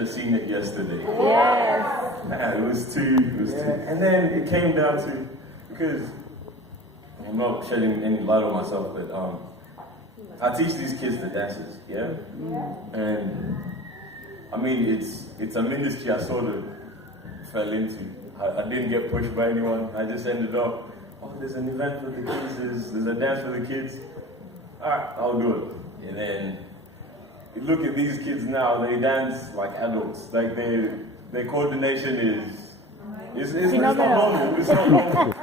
should have seen it yesterday. Yes. Man, it was too. And then it came down to, because I'm not shedding any light on myself, but I teach these kids the dances, yeah? And I mean, it's a ministry I sort of fell into. I didn't get pushed by anyone. I just ended up, oh, there's an event for the kids, there's a dance for the kids. All right, I'll do it. And then you look at these kids now, they dance like adults. Like their coordination is it's not normal. It's not normal.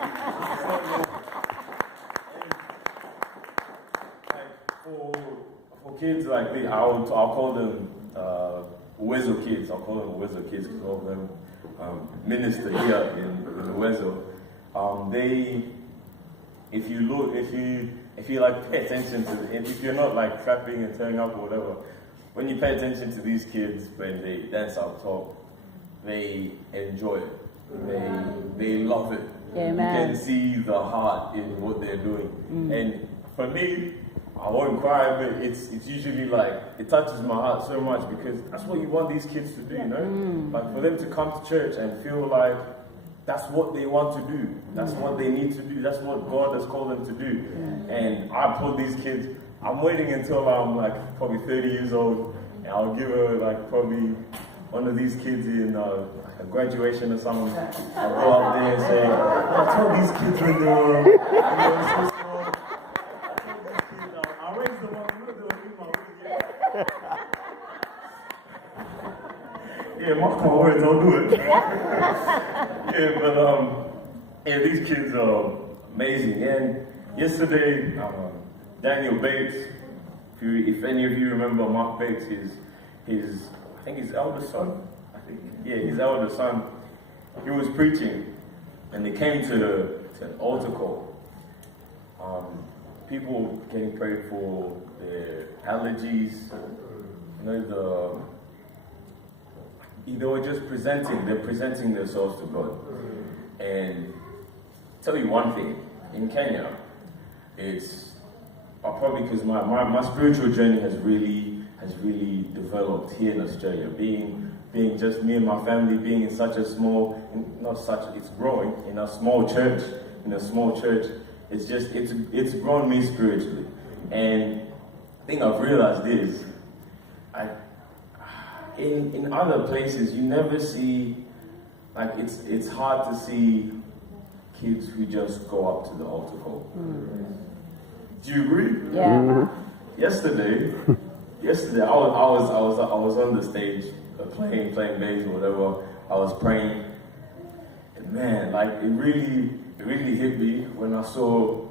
Like for kids like me, I'll call them Uwezo kids. I'll call them Uwezo kids because all of them minister here in Uwezo. If you like pay attention to if you're not like clapping and turning up or whatever, when you pay attention to these kids when they dance out top, they enjoy it. They love it. Amen. You can see the heart in what they're doing. And for me, I won't cry, but it's usually like, it touches my heart so much because that's what you want these kids to do, you know? Like for them to come to church and feel like that's what they want to do. That's what they need to do. That's what God has called them to do. And I put these kids, I'm waiting until I'm like probably 30 years old and I'll give her like probably one of these kids in a graduation or something. I'll go up there and say, I told these kids when they were so small. I'll raise them up. Yeah, mark my words, I'll do it. Yeah, but these kids are amazing. And yesterday, Daniel Bates, if any of you remember Mark Bates, I think his eldest son, his eldest son, he was preaching, and they came to an altar call. People getting prayed for their allergies, they were just presenting themselves to God. And tell you one thing, in Kenya, it's probably because my spiritual journey has really developed here in Australia. Being just me and my family, being in such a small, it's growing in a small church. It's grown me spiritually. And the thing I've realized is, in other places you never see, like it's hard to see kids who just go up to the altar call. Do you agree? Yeah. Yesterday I was on the stage playing bass or whatever. I was praying, and man, like it really hit me when I saw.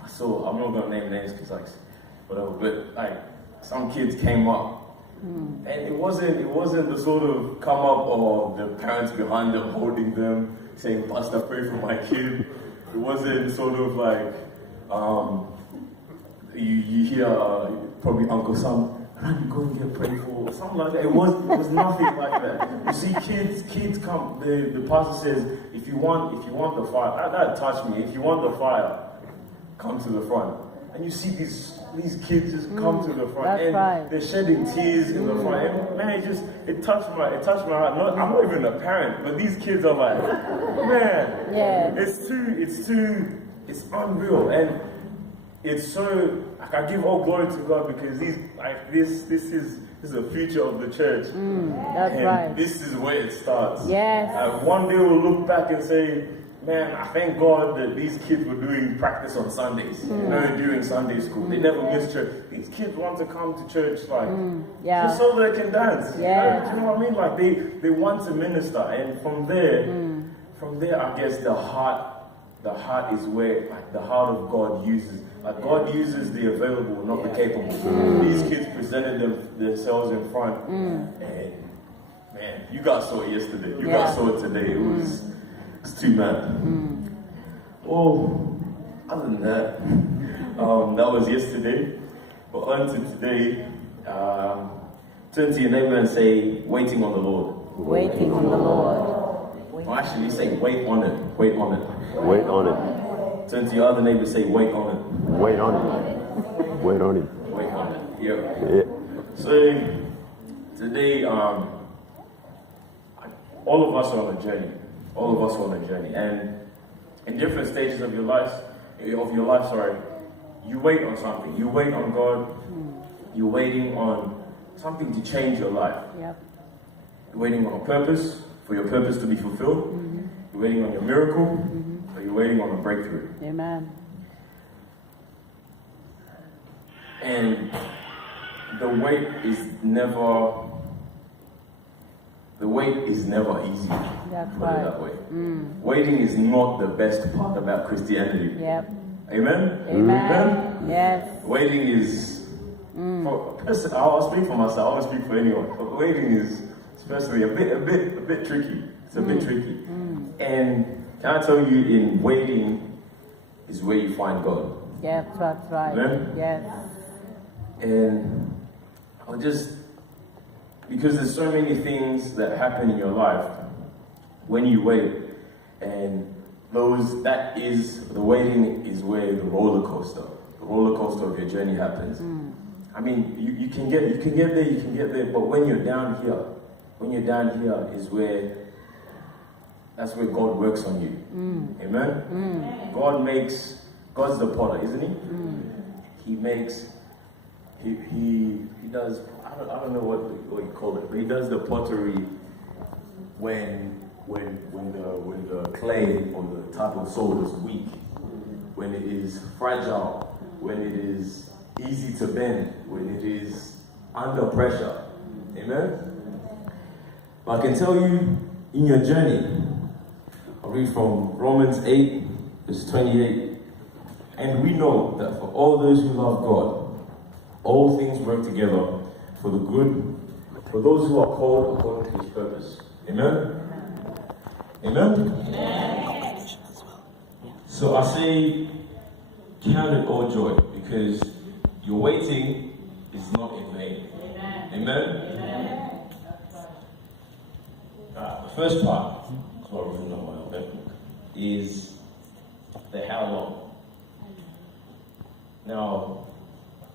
I'm not gonna name names because like whatever, but like some kids came up. And it wasn't the sort of come up or the parents behind them holding them saying, Pastor, pray for my kid. It wasn't sort of like you hear probably Uncle Sam, run, go and get prayed for, or something like that. It was nothing like that. You see kids come, the pastor says, if you want the fire, that touched me, if you want the fire, come to the front. And you see these kids just come to the front, and they're shedding tears in the front. And man, it touched my heart. I'm not even a parent, but these kids are like, man, it's unreal, and it's so. Like, I give all glory to God because this is the future of the church. That's right. This is where it starts. Yes. One day we'll look back and say, man, I thank God that these kids were doing practice on Sundays, during Sunday school. They never missed church. These kids want to come to church, just so they can dance. Yeah. Do you know what I mean? Like, they want to minister. And from there, I guess the heart is where, like, the heart of God uses. Like, God uses the available, not the capable. These kids presented themselves in front. And, man, you guys saw it yesterday. You guys saw it today. It's too bad. Well, other than that, that was yesterday. But on to today, turn to your neighbor and say, waiting on the Lord. Waiting on the Lord. Or actually, you say, wait on it. Wait on it. Wait on it. Turn to your other neighbor and say, wait on it. Wait on it. Wait on it. Wait on it. Yeah. So, today, all of us are on a journey. All of us are on a journey. And in different stages of your life, you wait on something. You wait on God. You're waiting on something to change your life. Yep. You're waiting on a purpose, for your purpose to be fulfilled. You're waiting on your miracle, or you're waiting on a breakthrough. Amen. And the wait is never easy. That's Put it right. that way. Waiting is not the best part about Christianity. Yep. Amen? Amen. Yes. Waiting is, I'll speak for myself, I won't speak for anyone, but waiting is especially a bit tricky. It's a bit tricky. And can I tell you, in waiting is where you find God. Yes, that's right. Amen? Yes. And because there's so many things that happen in your life when you wait, and the waiting is where the roller coaster of your journey happens. I mean, you can get there, but when you're down here is where that's where God works on you. Amen? God's the potter, isn't he? He does, I don't know what you call it, but he does the pottery when the clay or the type of soul is weak, when it is fragile, when it is easy to bend, when it is under pressure. Amen? But I can tell you, in your journey, I'll read from Romans 8, verse 28. And we know that for all those who love God, all things work together for the good, for those who are called according to his purpose. Amen? Amen? Amen. So I say, count it all joy, because your waiting is not in vain. Amen? The first part, that's what I've written on my notebook, is the how long. Now,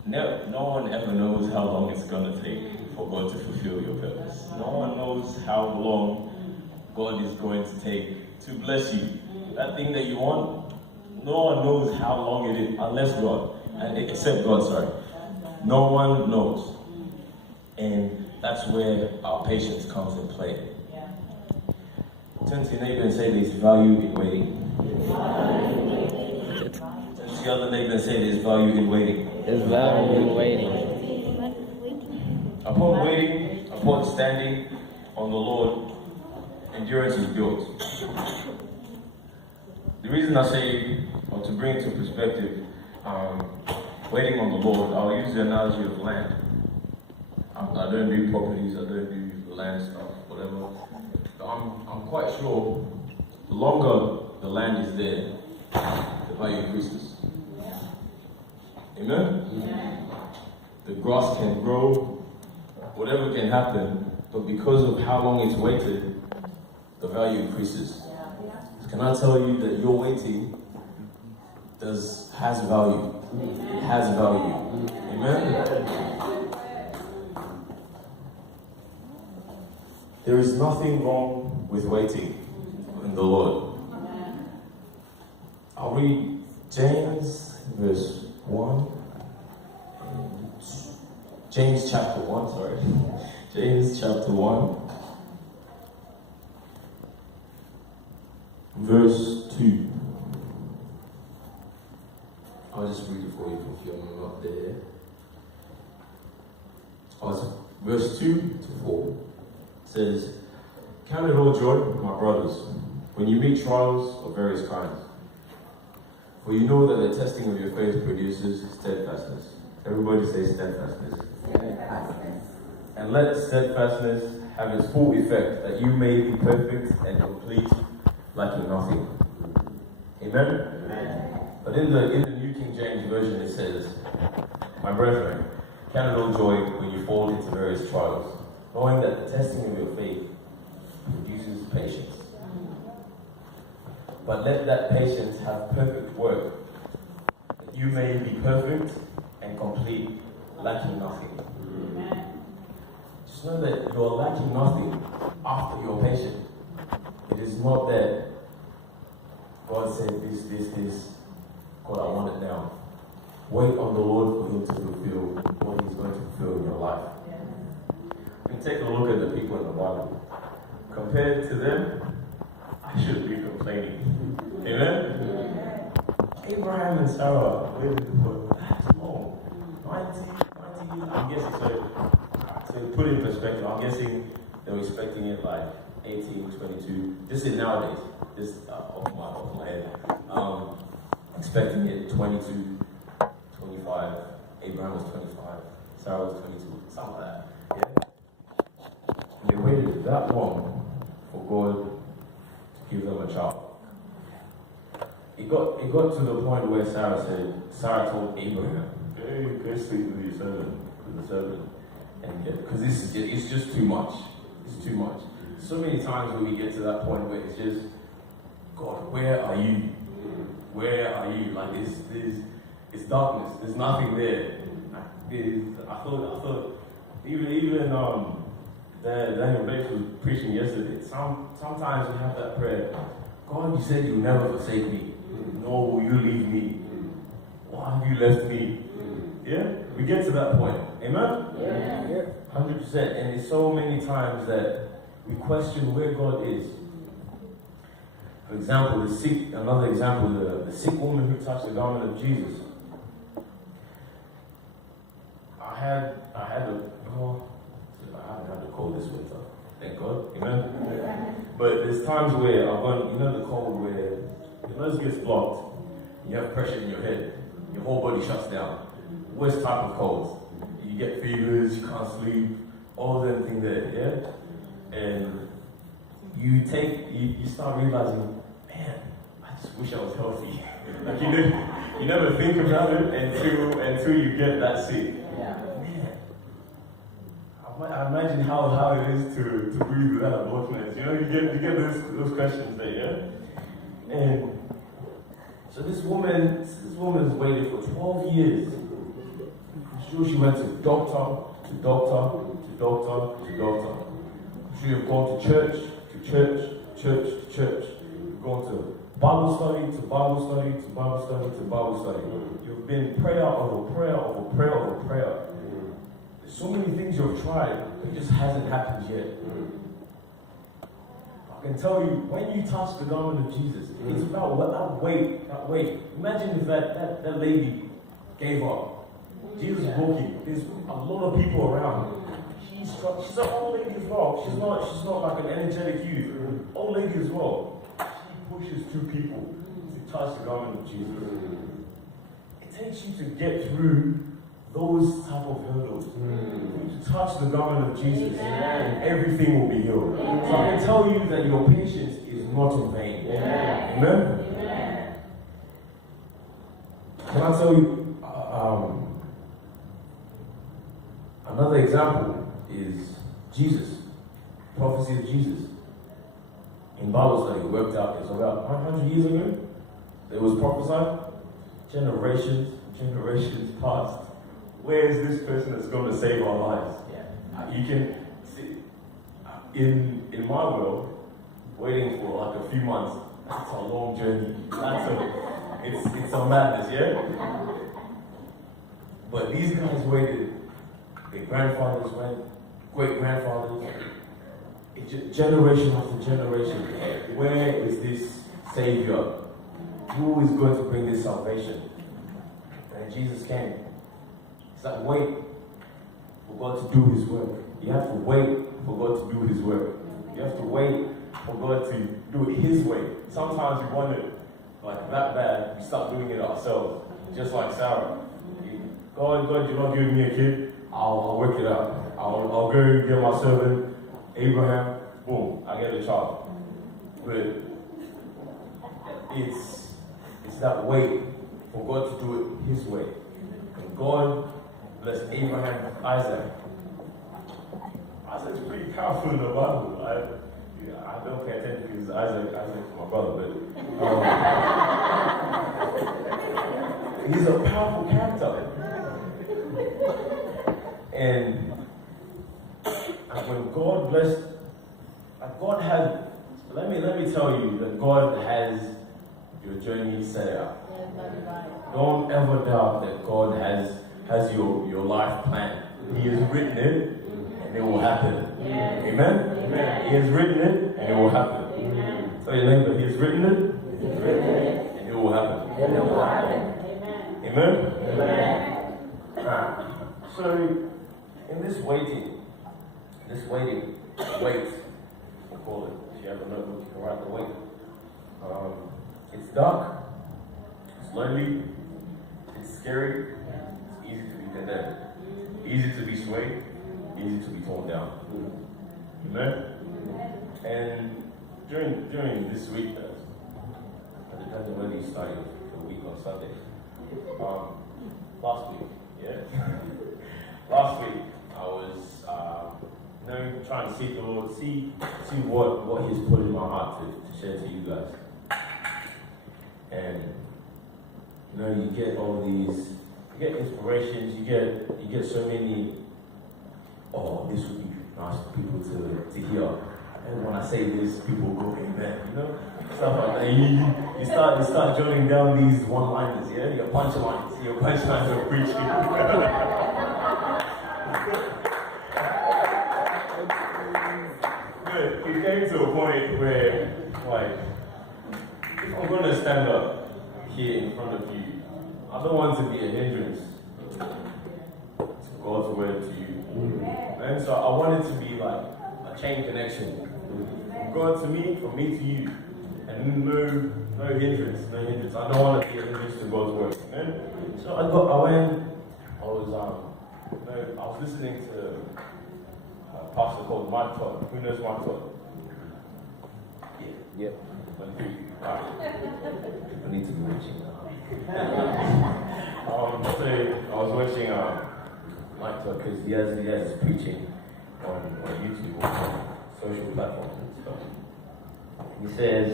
no one ever knows how long it's going to take for God to fulfill your purpose. No one knows how long God is going to take to bless you. That thing that you want, no one knows how long it is, except God, sorry. No one knows. And that's where our patience comes in play. Turn to your neighbor and say there's value in waiting. Turn to the other neighbor and say there's value in waiting. There's value in waiting. Upon standing on the Lord, endurance is built. The reason I say, or to bring it to perspective, waiting on the Lord, I'll use the analogy of land. I don't do properties, I don't do land stuff, whatever. But I'm quite sure the longer the land is there, the value increases. Amen? Yeah. The grass can grow, whatever can happen, but because of how long it's waited, the value increases. Yeah. Can I tell you that your waiting has value? It has value. Amen? There is nothing wrong with waiting in the Lord. I'll read James verse 1. James chapter 1, sorry. James chapter 1. Verse 2. I'll just read it for you if you're not there. Verse 2 to 4 says, "Count it all joy, my brothers, when you meet trials of various kinds. For you know that the testing of your faith produces steadfastness." Everybody say steadfastness. "And let steadfastness have its full effect, that you may be perfect and complete, lacking nothing." Amen? Amen. But in the New King James Version it says, "My brethren, count it all joy when you fall into various trials, knowing that the testing of your faith produces patience. But let that patience have perfect work, that you may be perfect and complete, lacking nothing." Amen. Just know that you're lacking nothing after you're patient. said this. God, I want it now. Wait on the Lord for Him to fulfill what He's going to fulfill in your life. And take a look at the people in the Bible. Compared to them, I shouldn't be complaining. Amen? Abraham and Sarah waited for that long. 90 years. I'm guessing, so to put it in perspective, I'm guessing they were expecting it like 18, 22. Just in nowadays, just off my head. Expecting it 22, 25. Abraham was 25. Sarah was 22. Something like that. Yeah? And they waited that long for God to give them a child. It got to the point where Sarah told Abraham, go sleep with your servant, and because it's just too much. It's too much. So many times when we get to that point where it's just, God, where are you? Where are you? Like it's darkness. There's nothing there. I thought even Daniel Blake was preaching yesterday. Sometimes we have that prayer. God, you said you'll never forsake me. Nor will you leave me. Why have you left me? Yeah? We get to that point. Amen? Yeah. 100%. And it's so many times that we question where God is. For example, another example, the sick woman who touched the garment of Jesus. I haven't had to call this winter. Thank God. Amen? But there's times where I've gone, the cold where your nose gets blocked, you have pressure in your head, your whole body shuts down. Worst type of colds. You get fevers, you can't sleep, all them things there, yeah? And you start realizing, man, I just wish I was healthy. Like you never think about it until you get that sick. Yeah. Man, I imagine how it is to breathe without a blockness. You get those questions there, yeah? And so this woman's waited for 12 years. I'm sure she went to doctor. She have gone to church. Gone to Bible study. You've been prayer over prayer. There's so many things you've tried, but it just hasn't happened yet. I can tell you, when you touch the garment of Jesus, it's about that weight. Imagine if that lady gave up. Jesus is walking. There's a lot of people around. She's an old lady as well. She's not like an energetic youth. Old lady as well. She pushes two people to touch the garment of Jesus. It takes you to get through those type of hurdles. To touch the garment of Jesus, and everything will be healed. So I can tell you that your patience is not in vain. Amen? Can I tell you another example is Jesus, prophecy of Jesus. In Bible study, we worked out, it's about 100 years ago, it was prophesied, generations past. Where is this person that's going to save our lives? You can see, in my world, waiting for like a few months, that's a long journey. It's a madness, yeah? But these guys waited. Their grandfathers went, great-grandfathers, generation after generation. Where is this Savior? Who is going to bring this salvation? And Jesus came. It's like, wait for God to do His work. You have to wait for God to do His work. You have to wait for God to do it His way. Sometimes we want it like that bad, we start doing it ourselves. Just like Sarah. God, you're not giving me a kid. I'll work it out. I'll go get my servant, Abraham, boom, I get a child. But it's that wait for God to do it His way. And God blessed Abraham with Isaac. Isaac's pretty powerful in the Bible. I don't pay attention because Isaac's my brother, but he's a powerful character. And when God blessed, let me tell you that God has your journey set out. Don't ever doubt that God has your life planned. He has written it, and it will happen. Amen? Amen. He has written it, and it will happen. Tell your neighbor, He has written it, and it will happen. Amen? Amen. So, in this waiting, wait, we'll call it. If you have a notebook, you can write the wait. It's dark, it's lonely, it's scary, it's easy to be condemned, easy to be swayed, easy to be torn down. Amen? And during this week, it depends on whether you started the week on Sunday. Last week, last week I was trying to seek the Lord, see what He's put in my heart to share to you guys. And you get all these, you get inspirations, you get so many. Oh, this would be nice for people to hear. And when I say this, people go amen. Stuff like that. You start jotting down these one-liners, your punchlines of preaching. But it came to a point where, if I'm going to stand up here in front of you, I don't want to be a hindrance to God's word to you. And so I want it to be like a chain connection. From God to me, from me to you. And no hindrance. I don't want to be a hindrance to God's word. Amen? So I was listening to a pastor called Mike Todd. Who knows Mike Todd? Yeah. Alright. I need to be watching so I was watching Mike Todd because he has his preaching on YouTube, on social platforms and stuff. He says,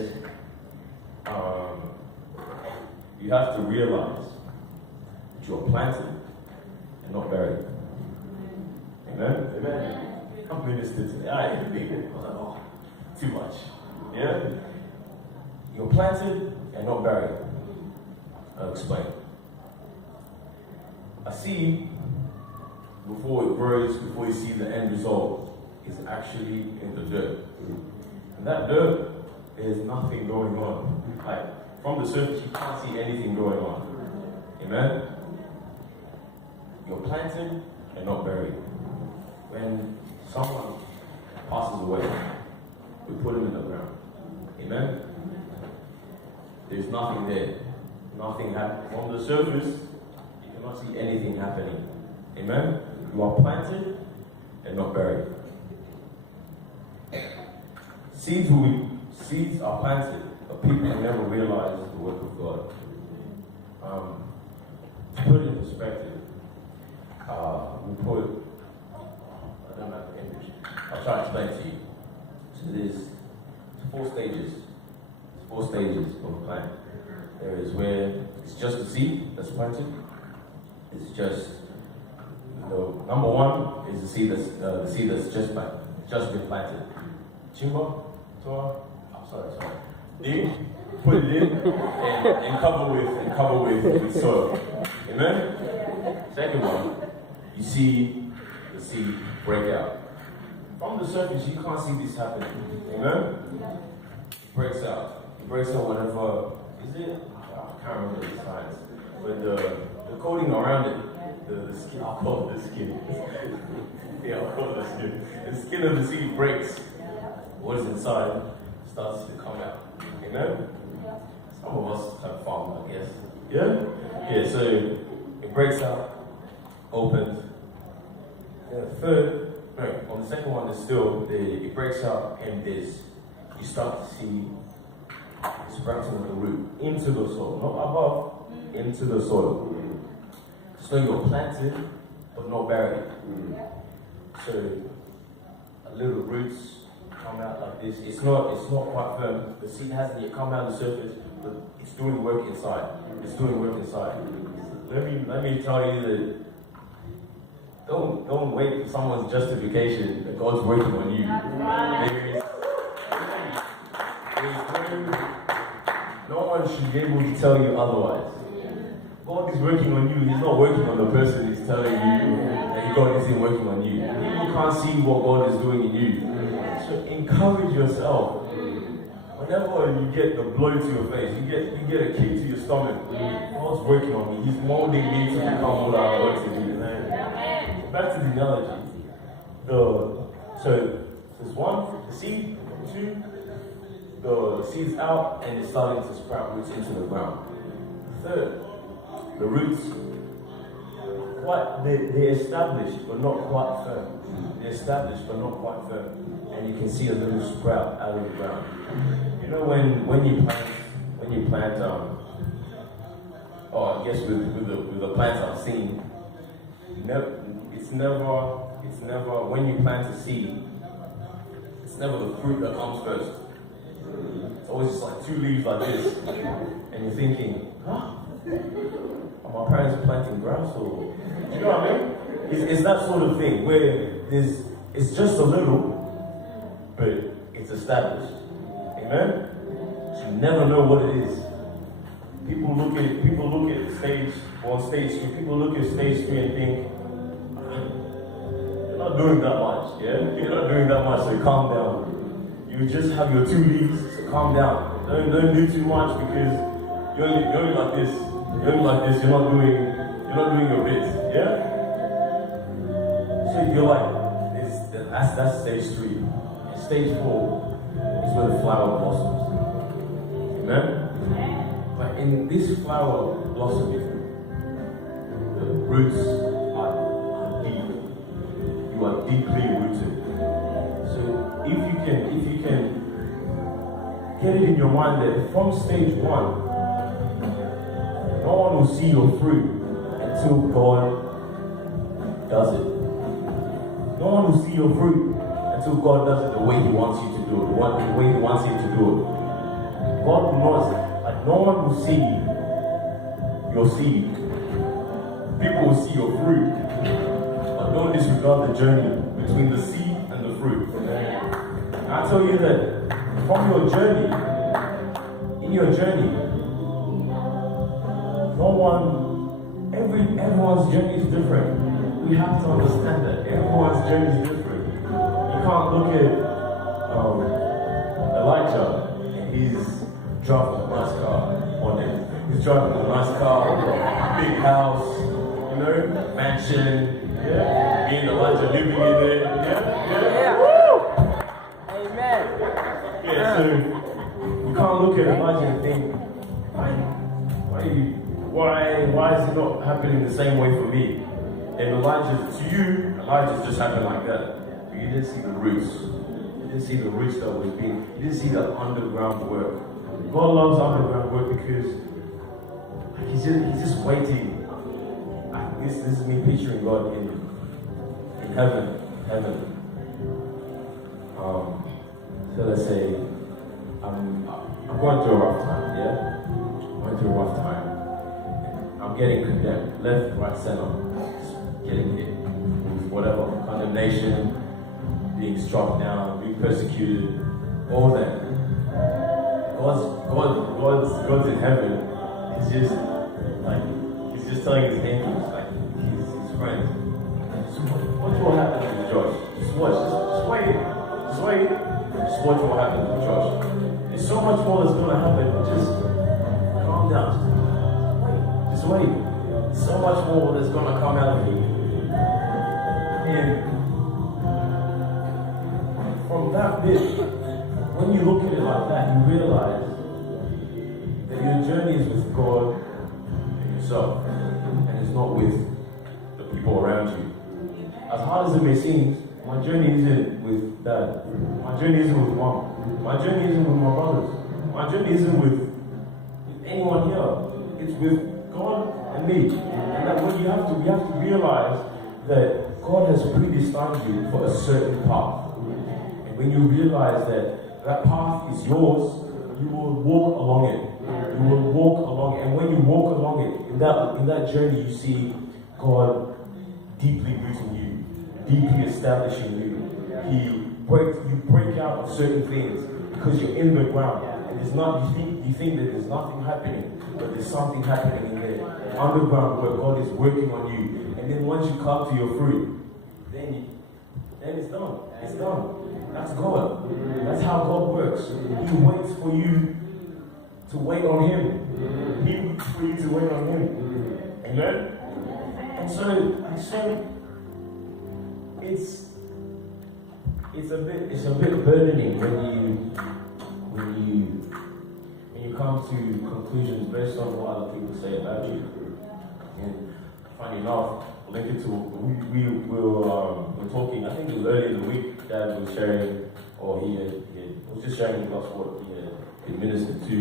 you have to realize that you are planted and not buried. Amen? Amen. I'm ministered today. I was like, oh, too much. Yeah? You're planted and not buried. I'll explain. A seed, before it grows, before you see the end result, is actually in the dirt. And that dirt, there's nothing going on. From the surface, you can't see anything going on. Amen? You're planted and not buried. When someone passes away, we put him in the ground. Amen? There's nothing there. Nothing happens. From the surface, you cannot see anything happening. Amen? You are planted and not buried. Seeds are planted, but people never realize the work of God. To put it in perspective, I don't have the image. I'll try to explain to you. So there's 4 stages. There's 4 stages of a plant. There is where it's just a seed that's planted. It's just number 1 is the seed that's just been planted. Chimba, Torah, sorry. Dig, put it in, and cover with soil. Amen? Second one, you see the seed break out. From the surface, you can't see this happening. Amen? It breaks out. It breaks out whenever, I can't remember the science, but the coating around it, the skin, I'll call it the skin. Yeah, I'll call it the skin. The skin of the seed breaks. What is inside starts to come out. Amen? Some of us have fallen, I guess. Yeah? Yeah, so it breaks out, opens. On the second one, it breaks out, and you start to see it's sprouting with the root into the soil, not above, into the soil. So you're planted, but not buried. So little roots come out like this. It's not quite firm. The seed hasn't yet come out of the surface, but it's doing work inside. Let me tell you that don't wait for someone's justification that God's working on you. No one should be able to tell you otherwise. God is working on you. He's not working on the person who's telling you that God isn't working on you. People can't see what God is doing in you. So encourage yourself. Whenever you get the blow to your face, you get a kick to your stomach. God's working on me. He's molding me to become what I want to be. Back to the analogy. So there's one, the seed. Two, the seed's out and it's starting to sprout roots into the ground. Third, the roots, they're established but not quite firm. They're established but not quite firm. And you can see a little sprout out of the ground. You know when you plant I guess with the plants I've seen, it's never when you plant a seed, it's never the fruit that comes first. It's always just like two leaves like this, and you're thinking, are my parents planting grass or? You know what I mean? It's that sort of thing where it's just a little, but it's established. Amen? So you never know what it is. People look at stage 3. People look at stage 3 and think, you're not doing that much, yeah? You're not doing that much, so calm down. You just have your 2 leaves, so calm down. Don't do too much because you're only like this. You're only like this. You're not doing your bit, yeah? So you're like, that's stage 3. And stage 4 is where the flower blossoms. Amen? But in this flower blossoming, the roots are deep. You are deeply rooted. So if you can get it in your mind that from stage 1, no one will see your fruit until God does it. No one will see your fruit until God does it the way He wants you to do it, the way He wants you to do it. God knows. No one will see your seed. People will see your fruit. But don't disregard the journey between the seed and the fruit. And I tell you that from your journey, in your journey, everyone's journey is different. We have to understand that everyone's journey is different. You can't look at Elijah and he's driving a nice car one day. He's driving a nice car, big house, you know, mansion, yeah. Me and Elijah living in there, yeah. Woo! Amen. Yeah, so you can't look at Elijah and think, why is it not happening the same way for me? And Elijah's just happened like that. But you didn't see the roots. You didn't see the roots that was being. You didn't see the underground work. God loves underground work because He's just waiting. This is me picturing God in heaven. So let's say I'm going through a rough time, yeah? I'm going through a rough time. I'm getting condemned, left, right, center. Just getting hit with whatever, condemnation, being struck down, being persecuted, all that. God's in heaven. He's just telling his angels, like his friends, watch what happens with Josh. Just watch. Just wait. Just watch what happens with Josh. There's so much more that's gonna happen. Just calm down. Just wait. There's so much more that's gonna come out of you. And from that bit, when you look at it like that, you realize that your journey is with God and yourself, and it's not with the people around you. As hard as it may seem, my journey isn't with Dad. My journey isn't with Mom. My journey isn't with my brothers. My journey isn't with anyone here. It's with God and me. And that what we have to realize that God has predestined you for a certain path. And when you realize that path is yours, you will walk along it. You will walk along it. And when you walk along it, in that journey, you see God deeply rooting you, deeply establishing you. You break out of certain things because you're in the ground. It's not, you think that there's nothing happening, but there's something happening in there. Underground where God is working on you. And then once you come to your fruit, then it's done. It's done. That's God. That's how God works. He waits for you to wait on Him. He waits for you to wait on Him. Amen? And so it's a bit burdening when you come to conclusions based on what other people say about you. And funny enough, link it to we were talking. I think it was earlier in the week. Dad was sharing, or he was just sharing with us what he ministered to,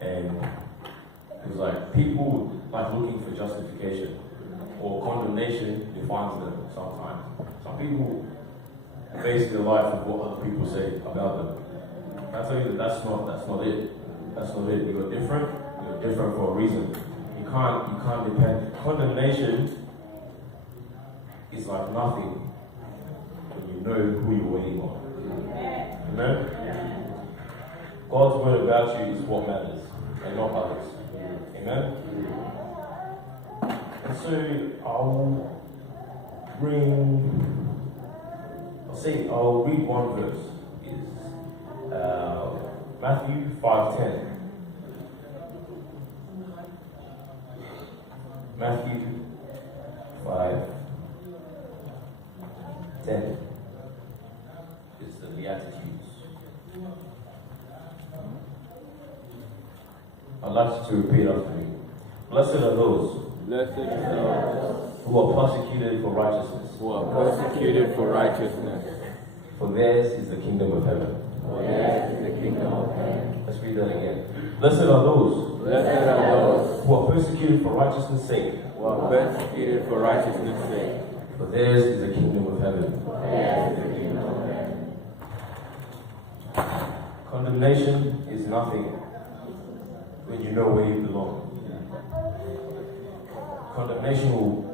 and it was like people like looking for justification or condemnation defines them sometimes. Some people base their life on what other people say about them. I tell you that's not it. That's not it. You're different. You're different for a reason. You can't depend. Condemnation is like nothing when you know who you're waiting on. Amen? God's word about you is what matters, and not others. Amen? And so I'll read one verse. It's Matthew 5:10. Matthew 5:10. It's the Beatitudes. I'd like you to repeat after me. Blessed are those who are persecuted for righteousness. For theirs is the kingdom of heaven. Let's read that again. Blessed are those who are persecuted for righteousness' sake. For theirs is the kingdom of heaven. Condemnation is nothing when you know where you belong. Condemnation will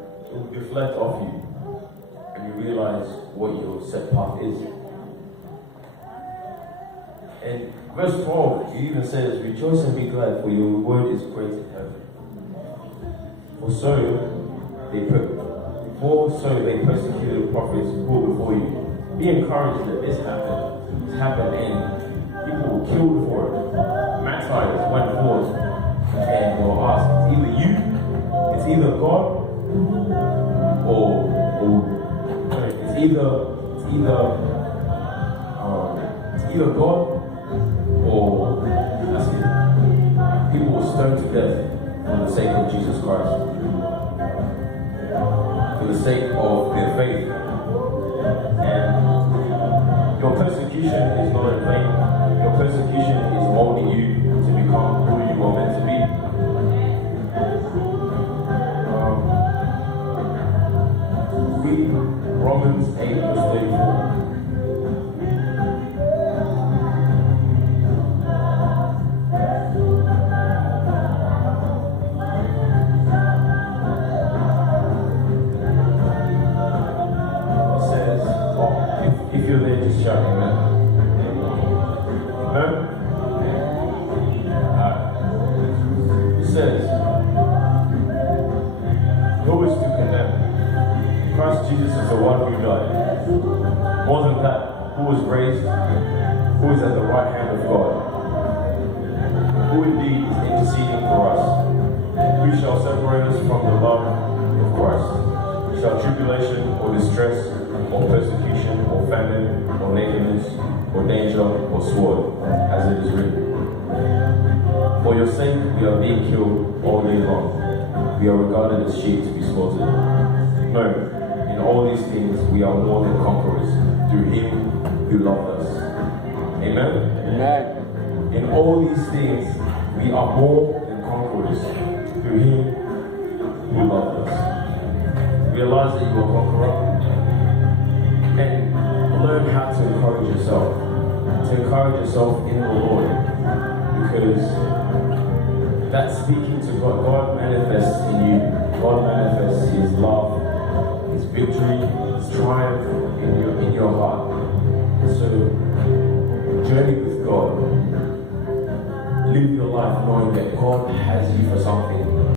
deflect off you and you realize what your set path is. And verse 12, it even says, rejoice and be glad, for your reward is great in heaven. For so they persecuted the prophets who were before you. Be encouraged that this happened. It's happened, and people were killed for it. Martyrs went forth and they were asked, it's either God it's either God or that's it. People were stoned to death for the sake of Jesus Christ, for the sake of their faith. And your persecution is not in vain. Your persecution is molding you to become who you are meant to be. Read Romans 8 verse 34. Shout amen. Amen. It says, who is to condemn? Christ Jesus is the one who died. More than that, who was raised, who is at the right hand of God, who indeed is interceding for us. Who shall separate us from the love of Christ? Shall tribulation or distress or persecution or famine or nakedness or danger or sword, as it is written. For your sake we are being killed all day long. We are regarded as sheep to be slaughtered. No, in all these things we are more than conquerors through Him who loved us. Amen? Amen. In all these things we are more than conquerors through Him who loved us. Realize that you are a conqueror. And learn how to encourage yourself. To encourage yourself in the Lord. Because that's speaking to God. God manifests in you. God manifests His love, His victory, His triumph in your heart. So journey with God. live your life knowing that God has you for something